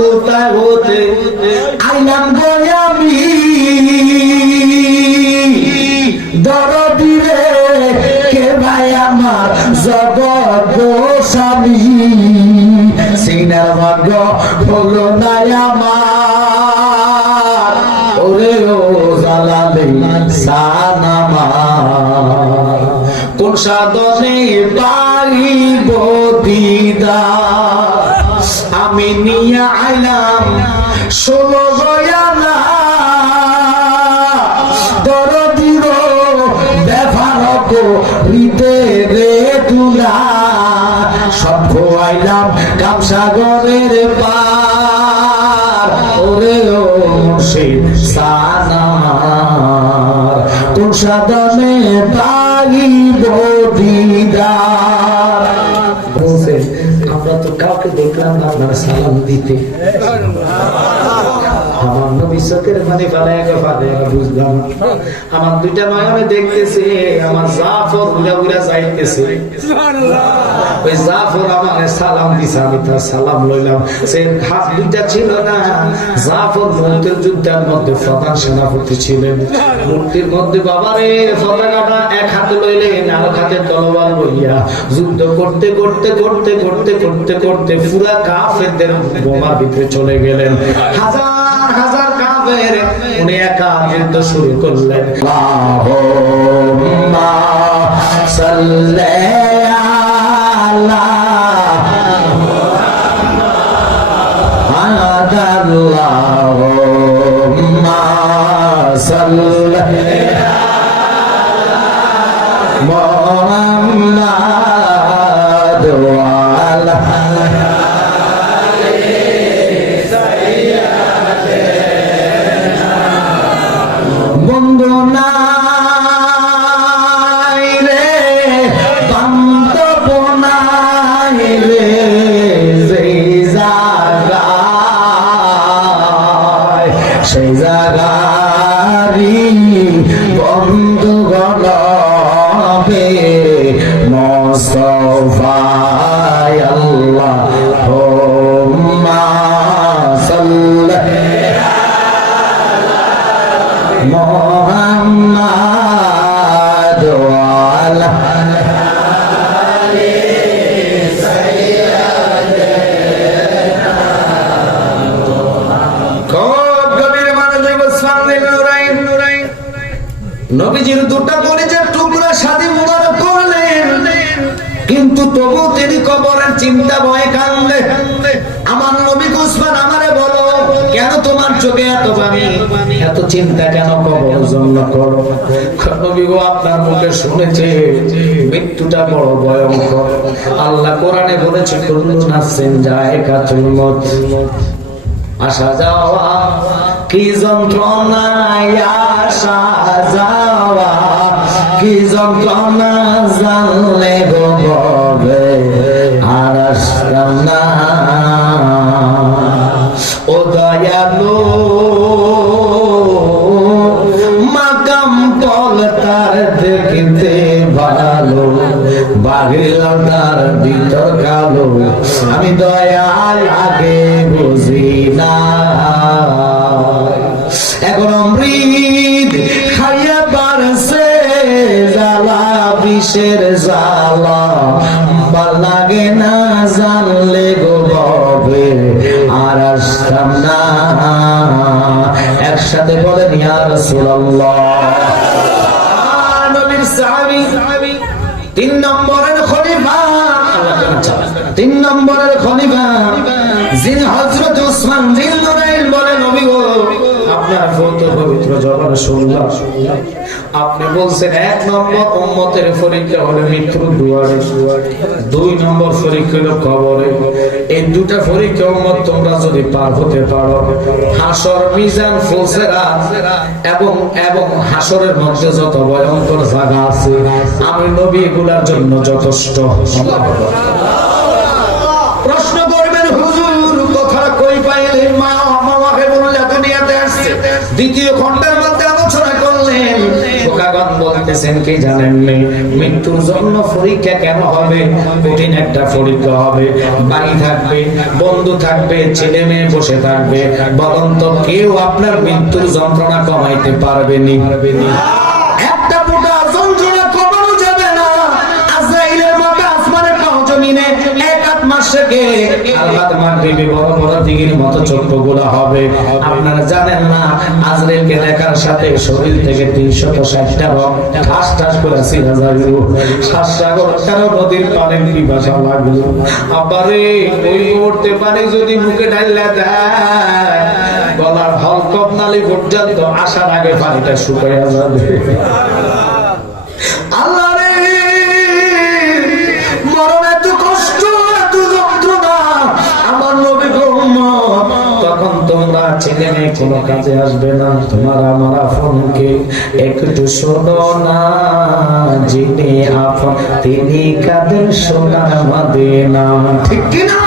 কোথায় হতে আইলাম গো আমি দরদি রে কে ভাই আমার জগৎ স্বামী সিনার ভাগ্য হলো না আমার ওরে ও জালালে সানামা কোন সাধনে পাইব দিদার আমি নিয়ে আইলাম 16 বয়ানা দরদির বেফারক হৃদে রে তুলা সব খোয়াইলাম কামসাগরের পার ওরে ও মুর্শিদ সানামার কোন সাধনে পাইব দিদার বলছেন আমরা তো কাউকে দেখলাম না আপনারা সালাম দিতে আমার নবী চোখের পানি ফালায় বুঝলাম আমার দুইটা নয়নে দেখতেছে আমার জাফর ঘুরা ঘুরা যাইতেছে ওই জাফর আমাকে সালাম দিছে আমি তার সালাম লইলাম সে হাত দুইটা ছিল না জাফর মুক্তির যুদ্ধের মধ্যে প্রধান সেনাপতি ছিলেন মূর্তির মধ্যে বাবারে পতাকাটা এক হাতে লইলেন আর হাতে তলোয়ার লইয়া যুদ্ধ করতে করতে করতে করতে করতে করতে পুরা কাফেরদের বোমার ভিতরে চলে গেলেন হাজার হাজার কাফের উনি একা যুদ্ধ শুরু করলেন আল্লাহুম্মা সাল্লি আলা আল্লাহুম্মা সাল্লি আলা মুহাম্মাদ ওয়া আলা সেই জাগারি বন্ধু গলবে মুস্তাফায় আল্লাহুম্মা সাল্লি আলা মুহাম্মাদ ওয়া আলা নবীজির দুটা কলিজার টুকরা সাথে মুবারক করলেন কিন্তু তবু তিনি কবরের চিন্তা ভয়ে কাঁদলে আমার নবী উসমান আমারে বলো কেন তোমার চোখে এত পানি এত চিন্তা কেন কবর জন্য করো নবী গো আপনার মুখে শুনেছে মৃত্যুটা বড় ভয়ঙ্কর আল্লাহ কোরআনে বলেছে কুল্লু নাফসিন যায়কাতুল মউত আসা যাওয়া কি যন্ত্রণায় আসা যাওয়া কি যন্ত্রণা জানলে গো ববে আর আসলাম না ও দয়ালু মাকাম তল তার দেখতে ভালো বাহির তার ভিতর কালো আমি দয়াল আগে বুঝি না এখন অমৃত খাইয়া পারছে জ্বালা বিষের জ্বালা ভাল লাগে না জানলে গো ববে আর আসতাম না একসাথে বলেন ইয়া রাসূলুল্লাহ নবীর সাহাবী 3 নম্বরের খলিফা 3 নম্বরের খলিফা যিনি হযরত ওসমান জিন্নুরাইন বলেন নবী গো আপনার পবিত্র জবান শুনলাম আপনি বলছেন 1 নম্বর উম্মতের পরীক্ষা হলো মৃত্যুর দুয়ারে 2 নম্বর পরীক্ষা হলো কবরে এই দুটা পরীক্ষা উম্মত তোমরা যদি পার হতে পারো হাসর মিজান ফুলসিরাত এবং এবং হাসরের মধ্যে যত ভয়ঙ্কর জায়গা আছে আমি নবী এগুলোর জন্য যথেষ্ট প্রশ্ন করবেন হুজুর কথা কই পাইলেন মা মামাকে বললে দুনিয়াতে আসছে দ্বিতীয় খণ্ডের মধ্যে আলোচনা করলেন ফোকাগণ বলতেছে করতেছেন কি জানেন নি? মৃত্যুর জন্য পরীক্ষা কেন হবে? কঠিন একটা পরীক্ষা হবে। বাড়ি থাকবে, বন্ধু থাকবে, ছেলে মেয়ে বসে থাকবে, বরং তো কেউ আপনার মৃত্যুর যন্ত্রণা কমাইতে পারবেনি। একটা ফোঁটা যন্ত্রণা কমানো যাবে না। আজরাইলের মতো আসমানের পাও জমিনে এক হাত মাসকে আল্লাহ মাগরিবে বড় বড় দিগির মতো চক্ষুগুলো হবে। আপনারা জানেন না, আজরাইলকে দেখার সাথে শরীর থেকে 360টা রং ঠাস ঠাস করে ছিঁড়ে যাবে। শ্বাসসাগর কারো নদীর পানি পিপাসা লাগলো, আবারে ওই মুহূর্তে পানি যদি মুখে ঢাইলা দেয়, গলার হলকপ নালী পর্যন্ত আসার আগে পানিটা শুকিয়ে যাবে। আল্লাহ রে, মরণ এত কষ্ট, এত যন্ত্রণা। আমার নবী গো উম্মত, তখন তোমরা ছেলে মেয়ে কোনো কাজে আসবে না। তোমার আমার আপনকে একটু শোনো না, যিনি আপন তিনি কাদের সোনার মদিনা। ঠিক কিনা?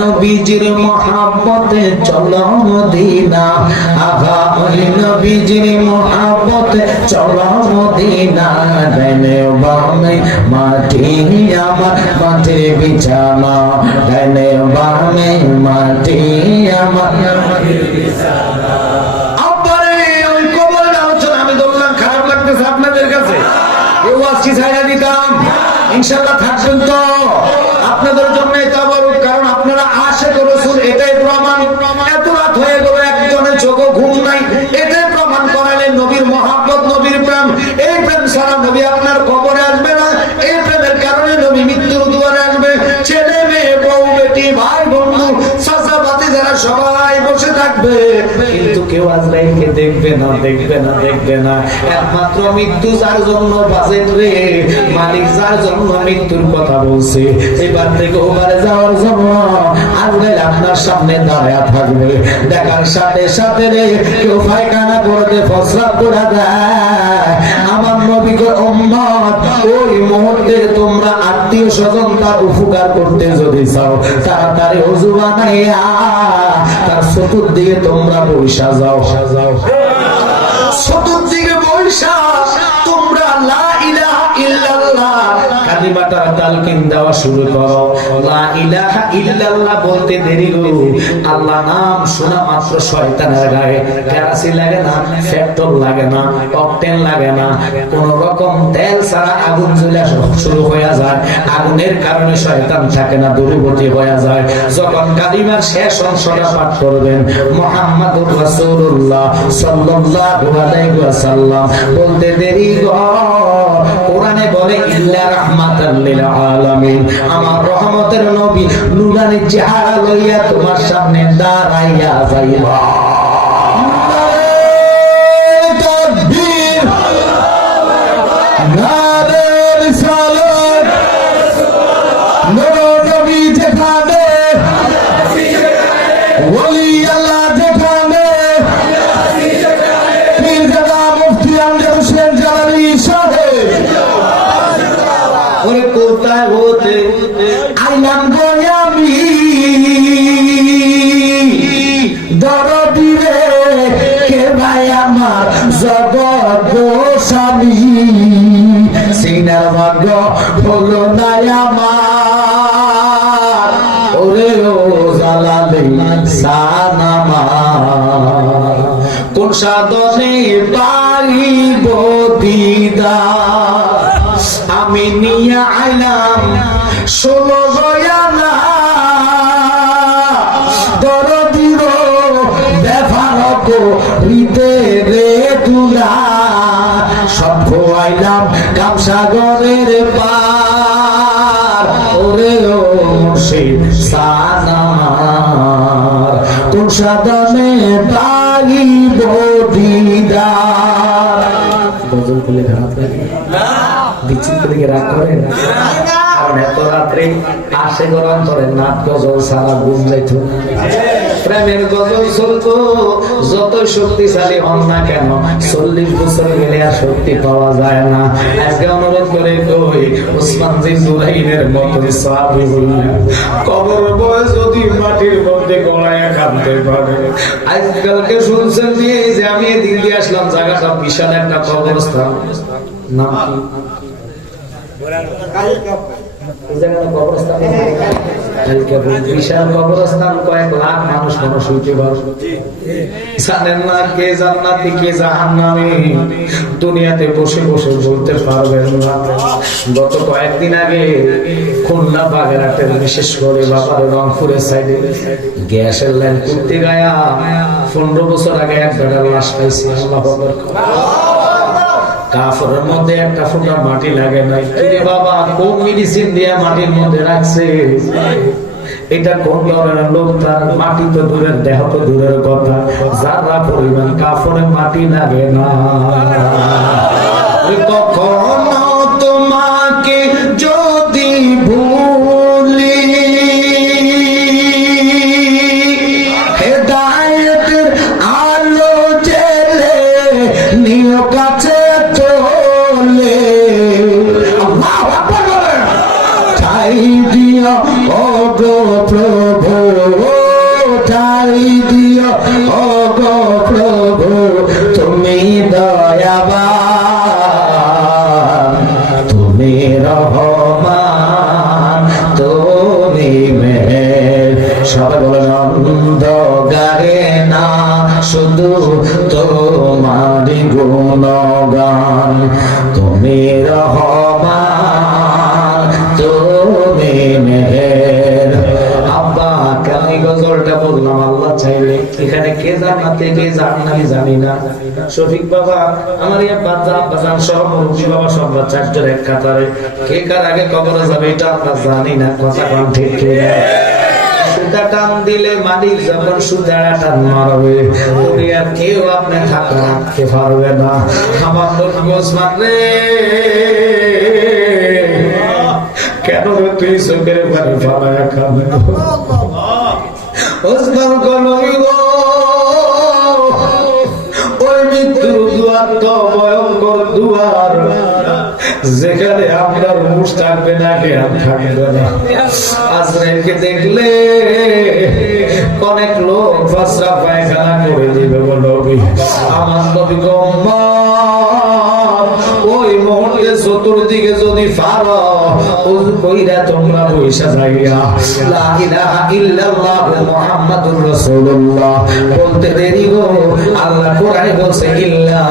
নবীজির মহাব্বতে চলো মদিনা, আহা ওই নবীজির মহাব্বতে চলো মদিনা। ডাইনে বামে মাটি আমার মাটির বিছানা, ডাইনে বামে মাটি আমার মাটির বিছানা। আব্বারে ওই কবরের আলোচনা আমি বললাম, খারাপ লাগতেছে আপনাদের কাছে? কেউ আজকে ছাইড়া দিতাম, ইনশাআল্লাহ থাকবেন তো আপনাদের জন্য তাবারুক, কারণ আপনারা আশিক রাসূল, এটাই প্রমাণ। এত রাত হয়ে গেল, একজনের চোখে ঘুম নাই, এটাই প্রমাণ করালেন নবীর মহব্বত, নবীর প্রেম। এই প্রেম ছাড়া নবী আপনার কবরে আসবে না। এই প্রেমের কারণে নবী মৃত্যুর দুয়ারে আসবে। ছেলে মেয়ে, বউ বেটি, ভাই বন্ধু, চাচা ভাতিজারা সবাই বসে থাকবে, কিন্তু কেউ আজরাইলকে দেখবে না, দেখবে না, দেখবে না। একমাত্র মৃত্যু যার জন্য বাজেট রে, মালিক যার জন্য মৃত্যুর কথা বলছে, এবার থেকে ওবারে যাওয়ার জন্য আজরাইল আপনার সামনে দাঁড়ায়া থাকবে। দেখার সাথে সাথে রে কেউ পায়খানা করতে ফসরা করে দেয়। আমার নবী গো উম্মত, ওই মুহূর্তে তোমরা আত্মীয় স্বজন তার উপকার করতে যদি চাও, তাড়াতাড়ি ওযু বানাইয়া তার চতুর্দিকে তোমরা বৈশা যাও। চতুর্দিকে বৈশা তোমরা লা ইলাহা ইল্লাল্লাহ কালিমাটা তালকিন দেওয়া শুরু করো। লা ইলাহা ইল্লাল্লাহ বলতে দেরি গো, আল্লাহ নাম শোনা মাত্র শয়তানের গায়ে কেরাসি লাগে না, পেট্রোল লাগে না, অকটেন লাগে না, কোন রকম তেল ছাড়া আগুন জ্বলা শুরু হয়ে যায়। আগুনের কারণে শয়তান থাকে না, দূরবর্তী হয়ে যায়। যখন কালিমার শেষ অংশটা পাঠ করবেন, মুহাম্মাদুর রাসূলুল্লাহ সাল্লাল্লাহু আলাইহি ওয়াসাল্লাম বলতে দেরি গো, কোরআনে বলে ইল্লা রাহমাতাল লিল আলামিন, আমার রহমতের নবী নূরানী চেহারা লইয়া তোমার সামনে দাঁড়াইয়া যাইবা। তাকবীর, নারে রিসালাত, নূর নবী যেখানে, ওলি আল্লাহ যেখানে, পীরজাদা মুফতি আমজাদ হোসেন জালালী সাহেব, ওরে কোথায় হতে আইলাম গো আমি, দরদি রে কে ভাই আমার জগৎ গোস্বামী, সিনার ভাগ্য হলো না আমার, ওরে ও জালালী সানামার, কোন সাধনে পাইব দিদার, আমি নিয়ে আইলাম 16 বয়ানা, দরদির ব্যাপার করিতে রে তুলা, সব খোয়াইলাম কামসাগরের পার, ওরে ও মুর্শিদ সানামার, কোন সাধনে পাইব দিদার। গজল বলে খারাপ লাগে না, বিচ্ছিন্ন থেকে রাগ করেন, কারণ এত রাত্রে আসে গরম করে নাট গজল সারা ঘুম যাইত। প্রেমের গজল চলতো, যত শক্তিশালী হন না কেন 40 বছর গেলে আর শক্তি পাওয়া যায় না। আজকে অনুরোধ করে কই ওসমান বিন জুরাইরের মতো সাহাবী কবর বয় যদি মাটির মধ্যে গড়ায় কাঁদতে পারে। আজকালকে শুনছেন যে আমি এদিন দিয়ে আসলাম, জায়গাটা বিশাল একটা কবরস্থান, নাম কি বিশাল কবরস্থান, কয়েক লাখ মানুষ শুইতে পারে। জানেন না কে জান্নাতি কে জাহান্নামী, দুনিয়াতে বসে বসে বলতে পারবেন না। গত কয়েকদিন আগে খুলনা বাগেরহাটের, বিশেষ করে বাবার রংপুরের সাইডে গ্যাসের লাইন করতে গায়া 15 বছর আগে এক বেটার লাশ পাইছি। কাফরের মধ্যে একটা ফোঁটা মাটি লাগে নাই। বাবা কোন মেডিসিন দিয়ে মাটির মধ্যে রাখছে, এটা কোন ধরনের লোক, তার মাটি তো দূরের, দেহ তো দূরের কথা, যারা পরিমাণ কাফরে মাটি লাগে না। কখনো তোমাকে যদি ভুলি হেদায়েতের আলো জেলে নিও কাছে প্রভু, ঠাই দিও ও গো প্রভু, তুমি দয়াবান, তুমি রহমান, তুমি মেহের। সবাই বলেন অন্ধ গায়ে না শুধু তোমারি গুণগান, তুমি রহমান, তুমি মেহের। আব্বা কেন এই গজলটা বললাম, আল্লাহ চাইলে এখানে কে জান্নাতে কে জাহান্নামে জানি না। শফিক বাবা, আমার এই বাচ্চা বাজান সহ মুরব্বী বাবা সব বাচ্চা একজন এক কাতারে, কে কার আগে কবরে যাবে এটা আমরা জানি না। কথা কোন ঠিক ঠিক সুতা টান দিলে মালিক যখন সুতাটা টান মারবে, দুনিয়ার কেউ আপনি থাকা রাখতে পারবে না। আমার ওসমান রে, কেন তুই চোখের পানি ফালায়া খাবে? ওসমান কলমি গো, ওই মৃত্যুর দুয়ার তো ভয়ঙ্কর দুয়ার, যেখানে আপনার হুঁশ থাকবে না, জ্ঞান থাকবে না। আজরাইলকে দেখলে অনেক লোক ফাসরা পায়খানা করে দিবে। নবী, আমার নবী গো, ওই মুহূর্তে চতুর্দিকে যদি পারো ওযু কইরা তোমরা বইসা যাইয়া লা ইলাহা ইল্লাল্লাহ মুহাম্মাদুর রাসূলুল্লাহ বলতে দেরি গো। আল্লাহ কোরআনে বলছে ইল্লা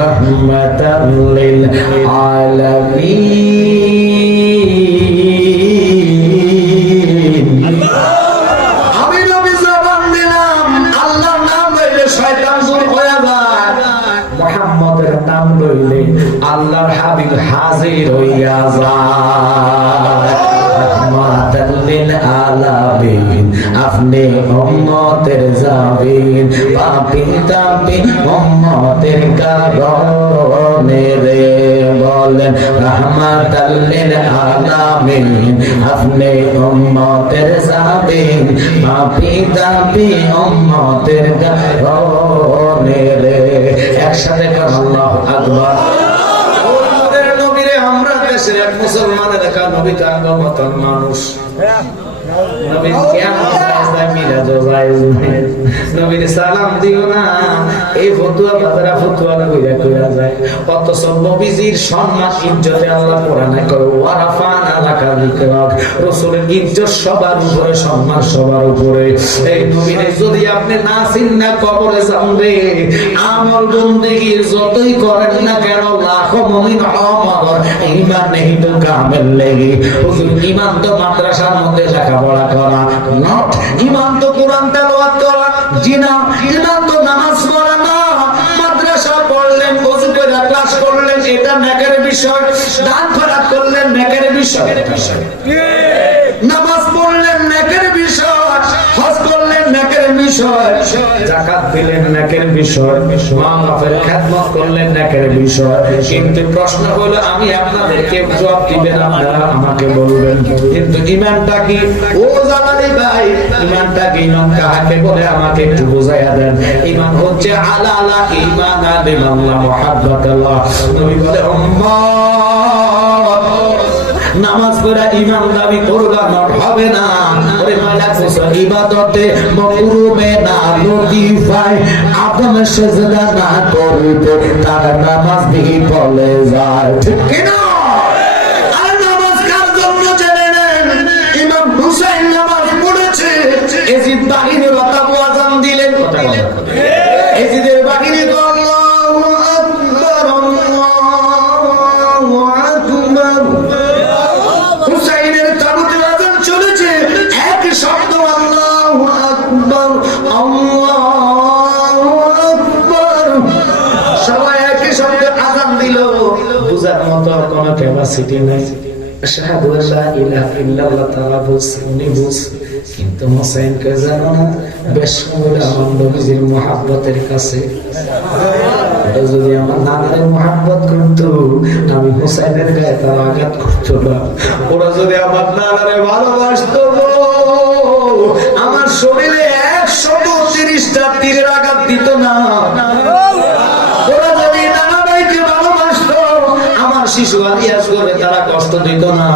রাহমাতাল লিল আলামিন। আমি নবী জবান দিলাম, আল্লাহর নাম লইলে শয়তান দূর হয়ে যায়, মুহাম্মাদের নাম লইলে আল্লাহর হাবিব হাজির হইয়া যায়। রহমাতাল লিল আলামিন, আপনি উম্মতের জাবিন, পাপী তাপী উম্মতের কারণে রে বলেন রহমাতাল লিল আলামিন, আপনি উম্মতের জাবিন, পাপী তাপী উম্মতের কারণে রে। একসাথে কাম আল্লাহু আকবার। আমরা দেশের এক মুসলমানের একা নবী কাঙ্গা মতন মানুষ, নবীর কিয়ামত যায় মিরাজ যায়, নবীর সালাম দিও না, এই ফতুয়া বাজারা ফতুয়া কইরা কইরা যায়। অথচ নবীজির সম্মান ইজ্জতে আল্লাহ কোরআনে কয় ওয়ারাফানা লাকা যিকরাক, রাসূলের ইজ্জত সবার উপরে, সম্মান সবার উপরে। এই নবীরে যদি আপনি না চিন্না কবরে যাবে, আমল বন্দেগী যতই করেন না কেন, লাখো মুমিন হওয়ার ঈমান নেই তো কামেল লেগে। হুজুর ঈমান তো মাদ্রাসার মধ্যে লেখাপড়া করা নট, ঈমান তো কোরআন তেলাওয়াত করা জিনা, ঈমান তো নামাজ পড়া না। মাদ্রাসা পড়লেন, ওযু করে ক্লাস করলেন, এটা নেকের বিষয়। দান খয়রাত করলেন, নেকের বিষয়। নামাজ পড়লেন, নেকের বিষয়। হজ করলেন, নেকের বিষয়। যাকাত দিলেন নেকের বিষয়, মা বাপের খেদমত করলেন নেকের বিষয়, কিন্তু প্রশ্ন হলো আমি আপনাদেরকে জবাব দিবেন, আপনারা আমাকে বলবেন কিন্তু ঈমানটা কি? ও জানালি ভাই, ঈমানটা কি? ঈমান কাকে বলে আমাকে একটু বুঝাইয়া দেন। ঈমান হচ্ছে আলা আলা ঈমান আল্লাহ মুহাব্বাতাল্লাহ। নবী বলে নামাজ পড়া ঈমান দাবি করলাম হবে না, ওরে মালাক ইবাদতে মকরুমে না লতিফায় আদম সেজদা না করিতে তার নামাজ দিয়ে বলে যায়, ঠিক কি না? আর নামাজ কার জন্য জেনে নেন, ইমাম হুসাইন নামাজ পড়েছে, এজিদ বাহিনী রতাবু আযান দিলেন, কথা বলেন এজিদের বাহিনী আল্লাহু আকবার আল্লাহু আকবার, হুসাইনের তাবুতে আযান চলেছে, এক শব্দ আল্লাহু আকবার আল্লাহু আকবার, সবাই একই শব্দে আযান দিল, বুঝার মতো কোনো ক্যাপাসিটি নাই। আশহাদু আল্লা ইলাহা ইল্লাল্লাহ তাআলা বলছে, উনি বলছে, কিন্তু হুসাইনকে জানো না বেশমুল আমার নবীজির মুহাব্বতের কাছে। এটা যদি আমার নানার মুহাব্বত করতো আমি হুসাইনের গায়ে তার আঘাত করতো না। ওরা যদি আমার নানারে ভালোবাসতো আমার শরীরে 130টা তীরের আঘাত দিত না। ওরা যদি নানা ভাইকে ভালোবাসতো আমার শিশু আলিয়াস করে তারা কষ্ট দিত না।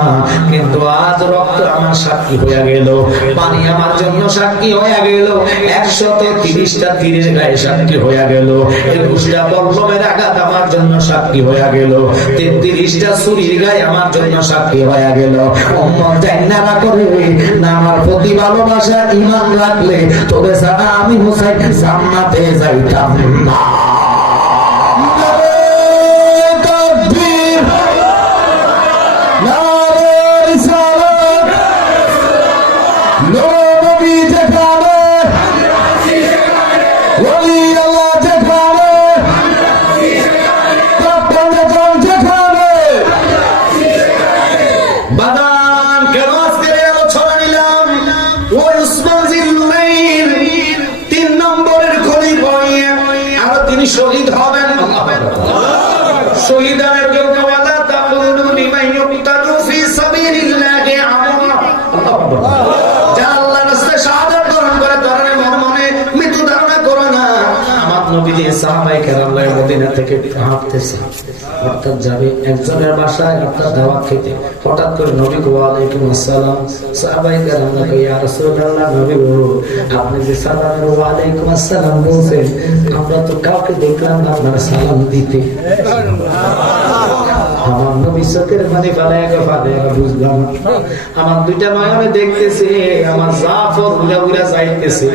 কিন্তু আজ রক্ত আমার সাক্ষী হয়ে গেল, পানি আমার জন্য সাক্ষী হয়ে গেল, 130টা তীরের গায়ে সাক্ষী হয়ে গেল, 21টা বল্লমের আঘাত আমার জন্য সাক্ষী হয়ে গেল, 33টা ছুরির গায়ে আমার জন্য সাক্ষী হয়ে গেল। উম্মত জান্নারা করে না আমার প্রতি ভালোবাসা ঈমান রাখলে তবে ছাড়া আমি হুসাইন জান্নাতে যাইতাম না। শহীদ হবেন, শহীদানের জন্য ওয়ালা তাকুলু লিমান ইউকতালু ফি সাবিলিল্লাহি আমওয়াত, যারা আল্লাহর রাস্তায় শাহাদাত বরণ করে তারা মনে মৃত্যু ধারণা করে না। আমার নবী সাহাবায়ে কেরাম মদিনা থেকে হাঁটতেছে, অর্থাৎ যাবে একজনের বাসায় আপনার দাওয়াত খেতে, হঠাৎ করে নবী ওয়া আলাইকুম আসসালাম, সাহাবায়ে কেরাম বলে ইয়া রাসূলুল্লাহ, নবী গো আপনি যে সালাম ওয়া আলাইকুম আসসালাম বলছেন আমরা তো কাউকে দেখলাম না আপনার সালাম দিতে। আমার নবী চোখের পানি ফালায়া বুঝলাম, আমার দুইটা নয়নে দেখতেছে আমার জাফর উড়া উড়া যাইতেছে,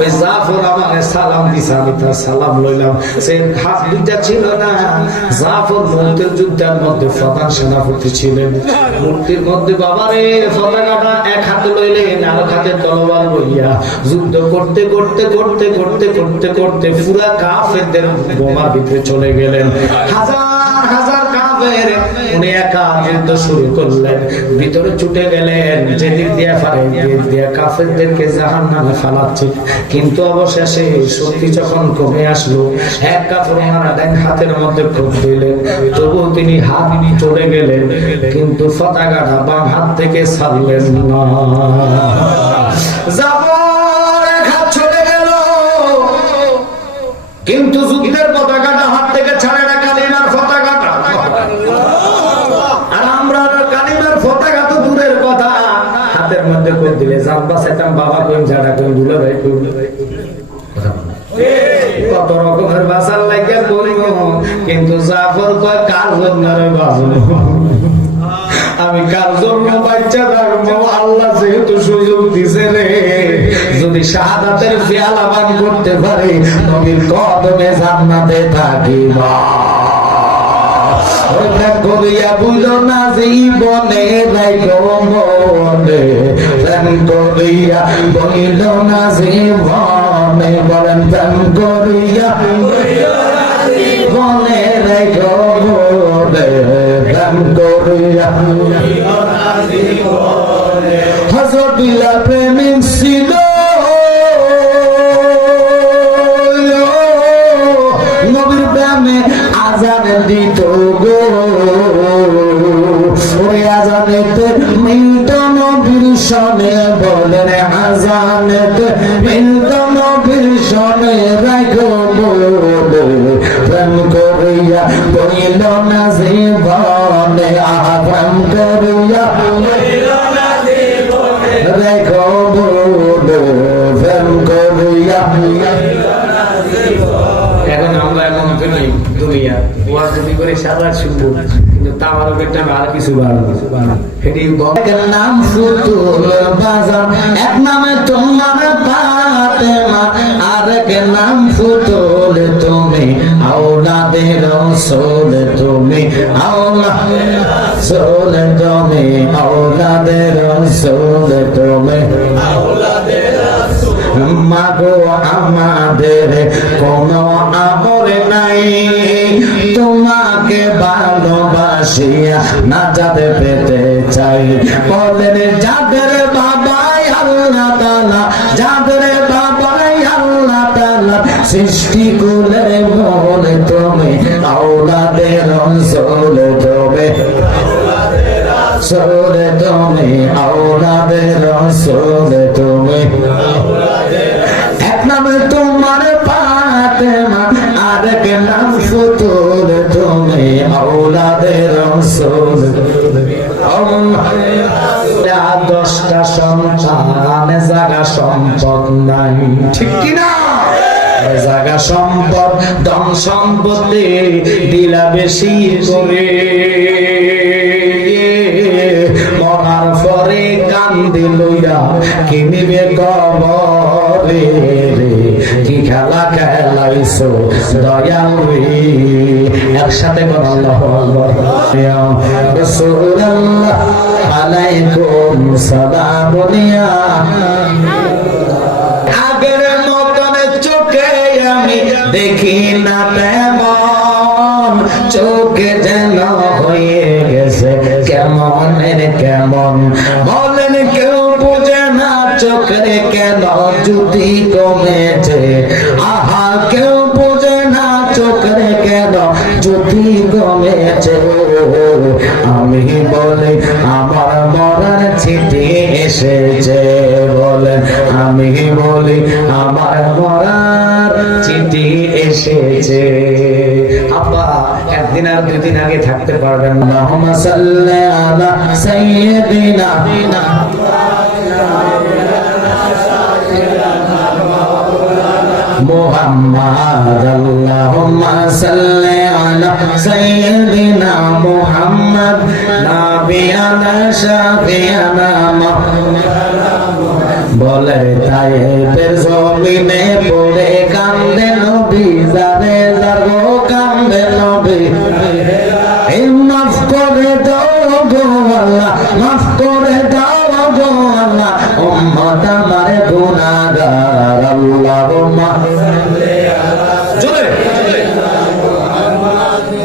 ওই জাফর আমাকে সালাম দিছে, আমি তার সালাম লইলাম। সে হাত দুইটা ছিল না, জাফর মুহূর্তের যুদ্ধের মধ্যে প্রধান সেনাপতি ছিলেন, মূর্তির মধ্যে বাবারে পতাকাটা এক হাতে লইলেন, আর হাতে তলোয়ার লইয়া যুদ্ধ করতে করতে করতে করতে করতে করতে পুরা কাফেরদের বোমার ভিতরে চলে গেলেন। হাজার হাজার কাফের, উনি একা যুদ্ধ শুরু করলেন, ভিতরে ছুটে গেলেন, যেদিক দিয়ে পারে দিক দিয়ে কাফেরদেরকে জাহান্নামে ফালাচ্ছে। কিন্তু অবশেষে শক্তি যখন কমে আসলো, এক কাফের ওনার ডান হাতের মধ্যে কোপ দিলেন, তবু তিনি হাত চলে গেলেন, কিন্তু পতাকাটা বাম হাত থেকে ছাড়লেন না। কিন্তু যুদ্ধের পতাকাটা হাত থেকে ছাড়ে না, কালিমার পতাকাটা। আর আমরা কালিমার পতাকা তো দূরের কথা, হাতের মধ্যে কোপ দিলে জানবা সেতাম বাবা কোন জায়গা কোন দুলে ভাই কোন কত রকমের বাসার লাগিয়া করিব, কিন্তু জাফর কয় কার জন্য রে বাজলো, আমি কার জন্য বাচ্চা থাকবো, আল্লাহ যেহেতু সুযোগ দিছে রে, যদি শাহাদাতের পেয়ালা পান করতে পারে নবীর কদমে জান্নাতে থাকিব। ওটা করিয়া বুঝো না জীবনে রাইখো মনে, প্রেম করিয়া বইল না জীবনে, বলেন প্রেম করিয়া জীবনে রাইখো মনে, প্রেম করিয়া। হযরত বিল্লাল প্রেমিক ছিল, যেতে কিন্তু নবীর সনে রাখো বলে প্রেম করিয়া বইল না জীবনে প্রেম করিয়া রেখো বলে প্রেম করিয়া। এখন আমরা এমন নই দুনিয়া ওয়াজ যদি করে সারা শুনবো কিন্তু তার উপরে আর কিছু বাড়বে নাম ফুতুল বাজার এক নামে তোমার ফাতেমা আর এক নাম ফুতুল তুমি আওলাদের রাসূল তুমি আওলাদের রাসূল তুমি আওলাদের রাসূল তুমি আওলাদের রাসূল। মাগো আমাদের কোনো আমল নাই তোমাকে ভালোবাসিয়া নাজাত পেতে চাই। বলেন যাদের বাবাই আল্লাহ তাআলা যাদের বাবাই আল্লাহ তাআলা সৃষ্টি কুলের মূল তুমি আওলাদের রাসূল তুমি আওলাদের রাসূল তুমি আওলাদের রাসূল তুমি এক নামে তোমার ফাতেমা আর এক নাম ফুতুল তুমি আওলাদের রাসূল। 10টা সন্তান জাগা সম্পদ নাই ঠিক কিনা জাগা সম্পদ ধন সম্পত্তি দিলা বেশি করে মরার পরে কান্দি লইয়া কিনিবে কবরে কি খেলা খেলাইছো দয়াল রে একসাথে বল আল্লাহু আকবার। রাসূলুল্লাহ আলাইকুম সালাম বলিয়া আগের মতন চোখে আমি দেখি না তেমন চোখে যেন হয়ে গেছে কেমনের কেমন বলেন কেউ বুঝে না চোখের কেন যদি কমেছে আহা কেউ বুঝে না চোখের কেন যদি কমেছে। আমি বলে আমার মরার চিঠি এসেছে বলেন আমি বলি আমার মরার চিঠি এসেছে। আপা একদিন আর দুদিন আগে থাকতে পারবেন না। আল্লাহুম্মা সাল্লি আলা সাইয়্যিদিনা মুহাম্মদ আল্লাহুম্মা সাল্লি আলা সাইয়্যিদিনা মুহাম্মদ নাবিয়ানা শাফিয়ানা বলে তায়েফের জমিনে পড়ে কান্দে নবী যারে যারো কান্দে নবী মাফ করে দাও গো আল্লাহ মাফ করে দাও গো আল্লাহ উম্মত আমার গুনাহগার আল্লাহুম্মা সাল্লি আলা জোরে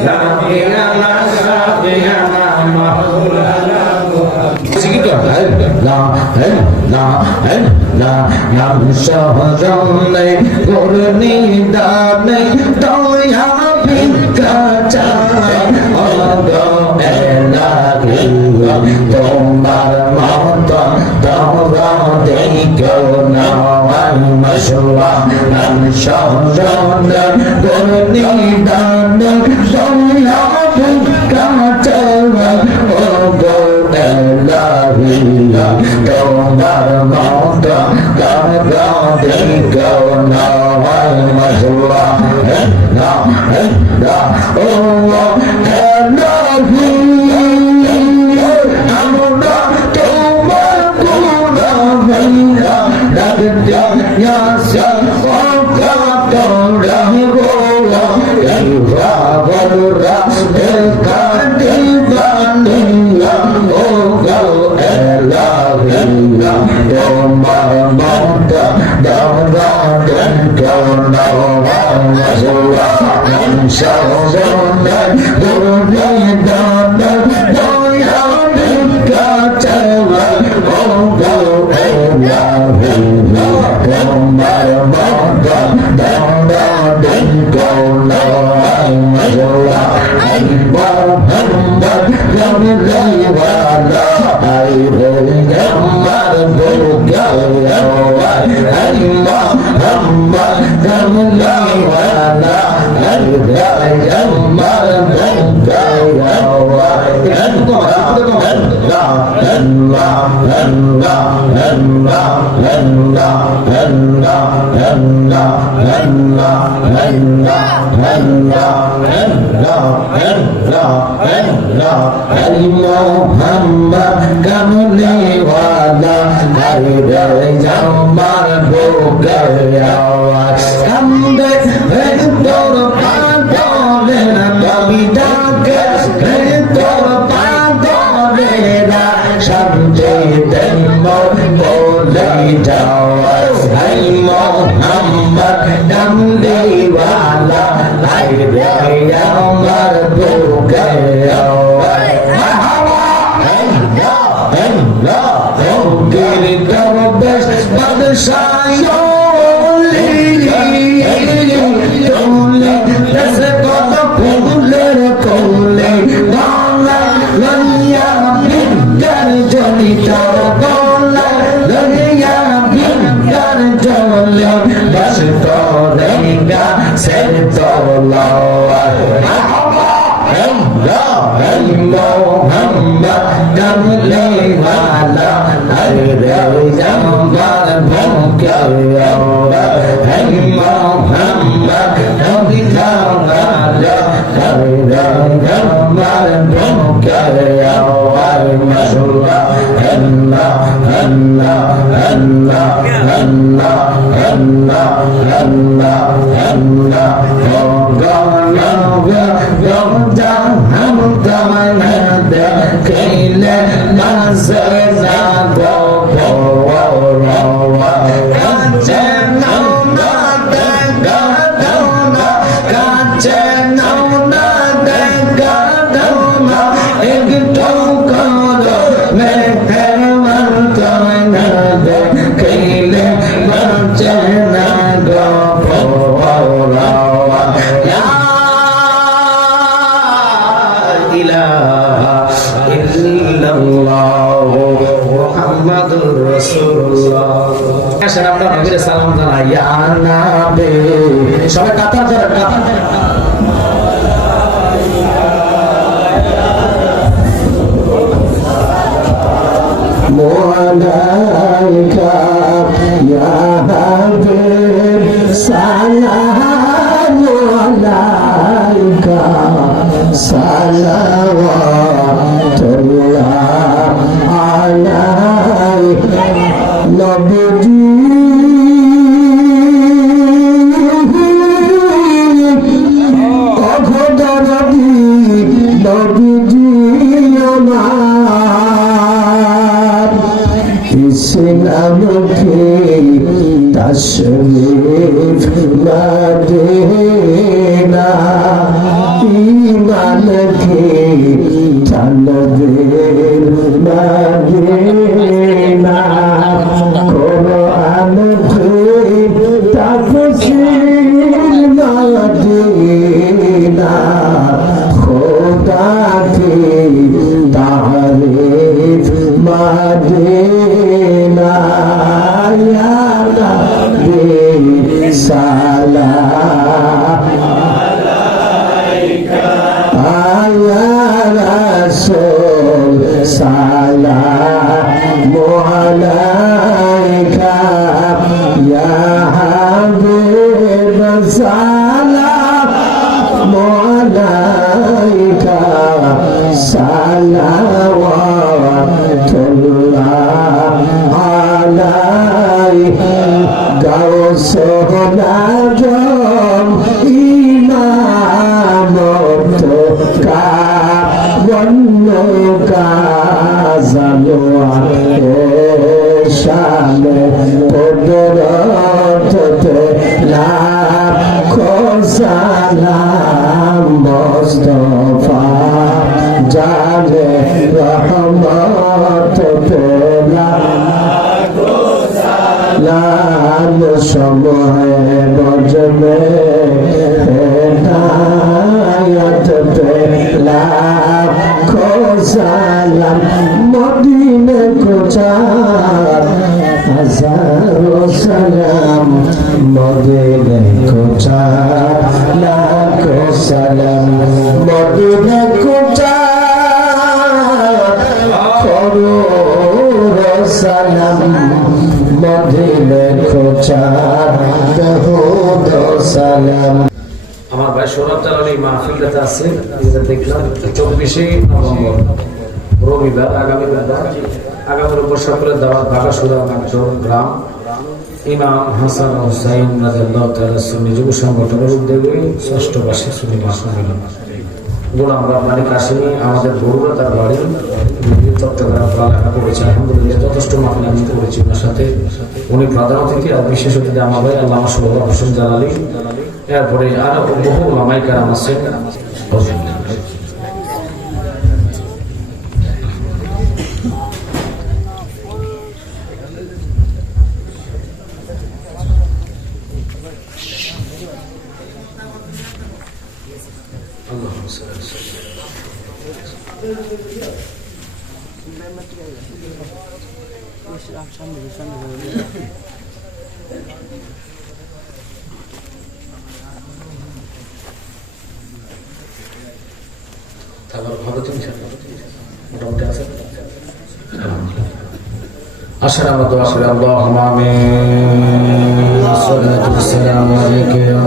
নাবিয়ানা শাফিয়ানা মাওলানা নাম সহজনে করুণী দানে দয়া ভিক্ষা চাই তোমার মত দৌড়া দেখো না মশলা নাম সহজনে করুণী দানে দয়া ভিক্ষা চাই তোমার মত কারা দেখো না মশলা না না ও আমরা তোমার কোনা ভাইয়া ডাক দিয়া সফা তোরা গোয়া ইয়া বলরা কাটে বানিয়া ও গো এলাহিয়া তোমার মত দাওরা দেখো না মশলা সজনে দুর্গে দান দয়া ভিক্ষা চাওয়া ও গো এলাহিয়া তোমার মত দাওরা দেখো না মশলা মোহাম্মদ রবিওয়ালা আই রে আমার দুর্গা कमले वाला जम्मर मोहम्मद कमले वाला जम्मर हो गया कंदे तोर पागले कविता के तोर पागलेरा समझे बोले जाओ मोहम्मद कमले वाला जम्मर हो गया मोहम्मद कमले वाला जम्मर भूखे मोहम्मद कविता वाला जम्मर भूखे সালাম জানাই সবাই কাতার মোলাইকা ইয়া হাবিব সালাম আলাইকা সালাওয়াতুল্লাহ আলাইকা নবী ইসলামকে তশরীফ মদিনা ঈমানকে তানবীর মদিনা কোরআনকে তাফসীর মদিনা খোদাকে তারিফ মদিনা ইয়া নবী সালাম আলাইকা ইয়া রাসূল সালাম আলাইকা ইয়া হাবিব সালাম আলাইকা সালাওয়াতুল্লাহ আলাইহি গাওসুল আজম ইমামত কা বন্নু কা জালওয়া শানে কুদরত তে লাখো সালাম মুস্তাফা জানে রহমত তে লাখো সালাম সময় বজবে হেদায়ত তে লাখো সালাম মদিনা কোচা হাজারো সালাম মদিনা কো 4 লাখ সালাম মদিনা কো 4 করোড় সালাম মদিনা কো 4 বহুত সালাম। আমার ভাই সৌরভ চালানি মাহফিলটাতে আছে, এটা দেখলাম 24শে নভেম্বর রবিবার, আগামী উপর সকালে দাওয়াত ভাগাসুরা গ্রাম ইমাম হাসান হুসাইন রাদিয়াল্লাহু তাআলা সুন্নি যুব সংগঠনের উদ্যোগে 6ষ্ঠ বার্ষিক সুন্নি সম্মেলন। গোলাম রাব্বানী কাশিমি আমাদের বড়ুয়া তার বাড়ি চট্টগ্রাম লেখা করেছে, আলহামদুলিল্লাহ যথেষ্ট মাহফিল করেছি ওনার সাথে। উনি প্রধান অতিথি আর বিশেষ অতিথি আমার ভাই আল্লামা সৌরভ হোসেন জালালি, এরপরে আরো বহু ওলামায়ে কেরাম আছেন। أشرف دعاء اللهم آمين الصلاة والسلام عليك يا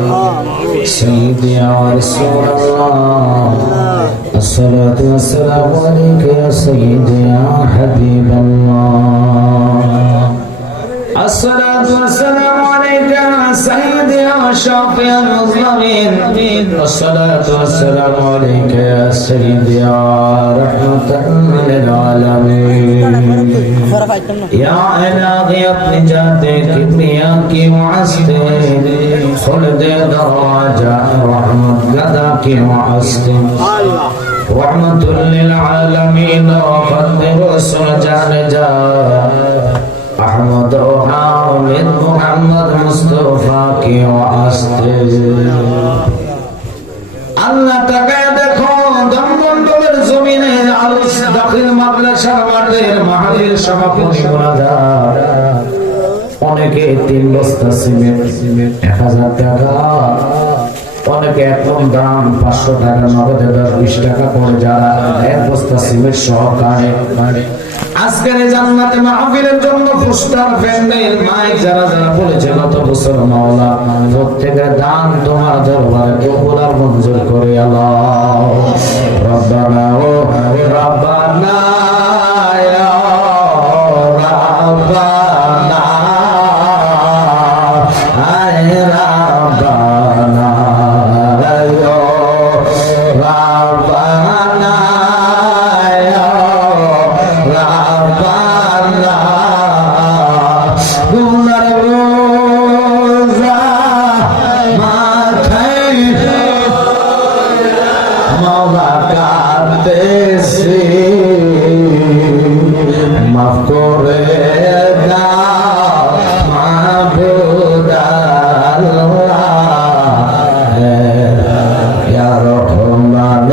سيدي يا رسول الله الصلاة والسلام عليك يا سيدي يا حبيب الله الصلاة والسلام عليك يا سيدي يا شافي المظلمين الصلاة والسلام عليك يا سيدي يا رحمة للعالمين يا إلهي अपनी जाते किबरिया की वास्ते खुल्द दरवाजा रहमत गदा की वास्ते रहमत लिलआलमीन वफदर रसूल जान जा अहमद हामिद मुहम्मद मुस्तफा की वास्ते अल्लाह ताकाया देखो দমদমের জমিনে আলস দাখিল মাদ্রাসার মাঠের মাহফিল সমাপনী মুনাজাত অনেকে 3 বস্তা সিমেন্ট 1000 টাকা, অনেকে একদম দাম 500 টাকা নগদে 10-20 টাকা করে যারা 1 বস্তা সিমেন্ট সহকারে আজকের জান্নাতে মাহফিলের জন্য পোস্টার প্যান্ডেল মাইক যারা যারা বলেছে গত বছর মাওলা প্রত্যেকের দান তোমার দরবারে কবুল আর মঞ্জুর করে আল্লাহ। রব্বানা ও রব্বানা ইয়া রব্বানা আয় রব্বানা ইয়া রব্বানা ইয়া রব্বানা গুনার রোজা মাথায় মাওলা কাঁদতেছি মাফ করে দাও মাহবুব আল্লাহ ইয়া রহমান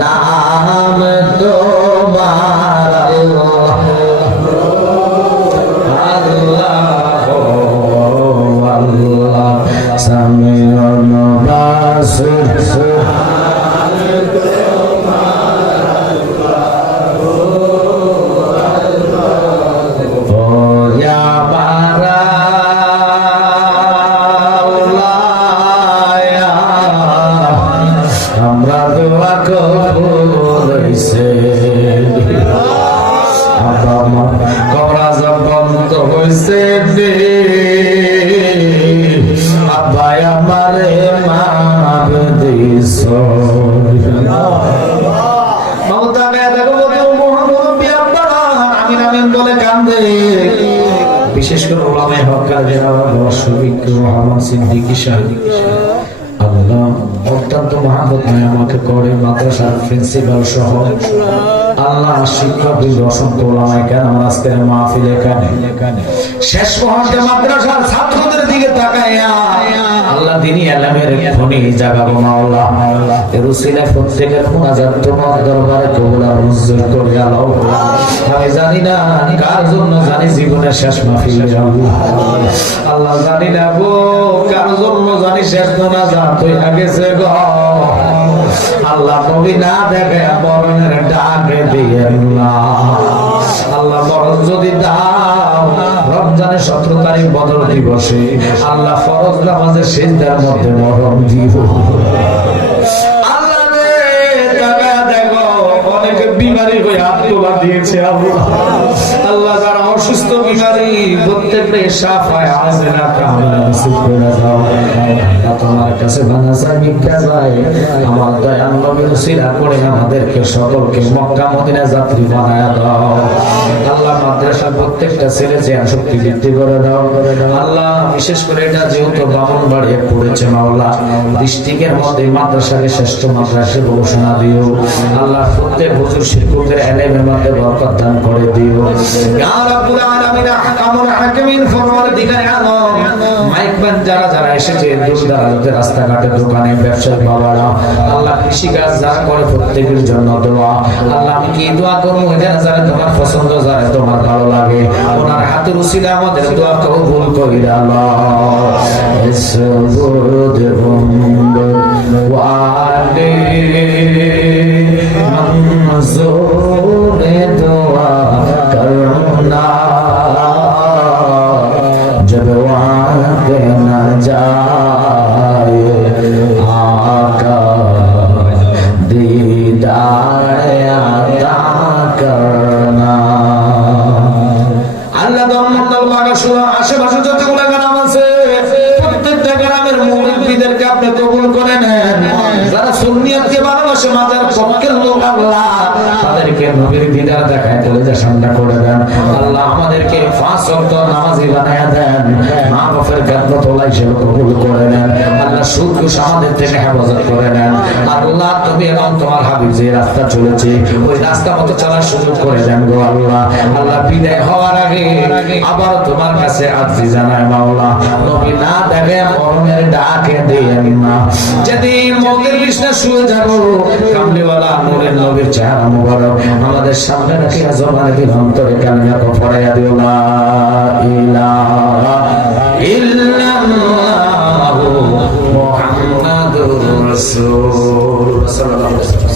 নাম তোমার আল্লাহ আল্লাহ সামিউন বাসির আমরা দোয়া কবুল হইছে কবরা বন্ধ হইছে আব্বাই আমারে মাপ দিস বলে কান্দে বিশেষ করে ওলামায়ে হক যারা অশ্ববিজ্ঞ মোহাম্মদ সিদ্দিকী সাহেব আল্লাহ অত্যন্ত মহাব্বত নিয়ে আমাকে করে মাদ্রাসার প্রিন্সিপাল সহ আল্লাহ শিক্ষক অসংখ্য ওলামায়ে কেরাম আজকের মাহফিল এখানে শেষ মুহূর্তে মাদ্রাসার ছাত্রদের দিকে তাকায়া আল্লাহ আল্লাহ দিনী আলমের খনি জাগাবো মাওলা। এর উসিলায় প্রত্যেকের মুনাজাত তোমার দরবারে কবুল আর মঞ্জুর করে আল্লাহ। আমি জানি না কার জন্য জানি জীবনের শেষ মাহফিল আল্লাহ, জানি না গো কার জন্য জানি শেষ মোনাজাত হইয়া গেছে গো আল্লাহ। নবী না দেখে মরণের ডাকে দিয়েন না আল্লাহ। মরণ যদি দাও রমজানের 17 তারিখ বদর দিবসে আল্লাহ ফরজ নামাজের সিজদার মধ্যে মরণ দিব আল্লাহ রে। তাকায়া দেখো অনেকে বিমারি হয়ে আত্মবা দিয়েছে আল্লাহ। আল্লাহ যারা অসুস্থ বিমারি প্রত্যেককে শাফায়ে আজলা কামনা নসিব করে দাও। তোমার কাছে বানাসা ভিক্ষা যায় আমার দয়াল নবীর উসিলা করে আমাদেরকে সকলকে মক্কা মদিনা যাত্রী বানায়া দাও আল্লাহ। মাদ্রাসার প্রত্যেকটা ছেলে যে শক্তি বৃদ্ধি করে দাও আল্লাহ। বিশেষ করে এটা যেহেতু ব্রাহ্মণবাড়িয়া পড়েছে মাওলা, ডিস্ট্রিক্টের মধ্যে মাদ্রাসাকে শ্রেষ্ঠ মাদ্রাসা ঘোষণা দিও আল্লাহ। প্রত্যেক হুজুর শিক্ষকের এলেমের মধ্যে বরকত দান করে দিও ইয়া রাব্বুল আলামিন। আহকামুল হাকিমিন ফরমানদিগার আলম মাইক বান যারা যারা এসেছে দূরদূরান্তের রাস্তাঘাটে দোকানে ব্যবসায়ী বাবারা আল্লাহ, কৃষিকাজ যারা করে প্রত্যেকের জন্য দোয়া আল্লাহ। আমি কি দোয়া করবো এদের যারা তোমার পছন্দ যারা তোমার ভালো লাগে ওনার হাতের উসিলা আমাদের দোয়া কবুল কইরা আল্লাহ। ইসবুদ ওয়ালি মনজুরে দোয়া করনা जब आगे न जाए आका दीदार अता करना আল্লাহ। দমদল বাগাসুরা আশেপাশে যতগুলো গ্রাম আছে প্রত্যেকটা গ্রামের মুরিদদেরকে আপনি কবুল করে নেন। যারা সুন্নিয়তকে ভালোবাসে মাজার পক্ষের লোক আল্লাহ তাদেরকে নবীর দিদার দেখায় কলেজা ঠান্ডা করে দেন আল্লাহ। আমাদেরকে 5 ওয়াক্ত নামাজি বানায়া দেন। মা বাপের খেদমত হিসেবে কবুল করে নেন আল্লাহ। সুদ ঘুষ আমাদের থেকে হেফাজত করে নেন আল্লাহ। তুমি এবং তোমার হাবিব যে রাস্তা চলেছে ওই রাস্তা মতো চলার সুযোগ করে দেন গো আল্লাহ। আল্লাহ বিদায় হওয়ার আগে আবার তোমার কাছে আরজি জানাই মাওলা, নবী না দেখে মরণের ডাকে দিয়েন না। যেদিন মৌতের বিছানায় শুয়ে যাব কামলিওয়ালা নূরের নবীর চেহারা মুবারক আমাদের সামনে রাখিয়া জবানে দিল অন্তরে কালিমা পড়াইয়া দিও লা ইলাহা ইল্লাল্লাহু মুহাম্মাদুর রাসূল সাল্লাল্লাহু আলাইহি ওয়াসাল্লাম।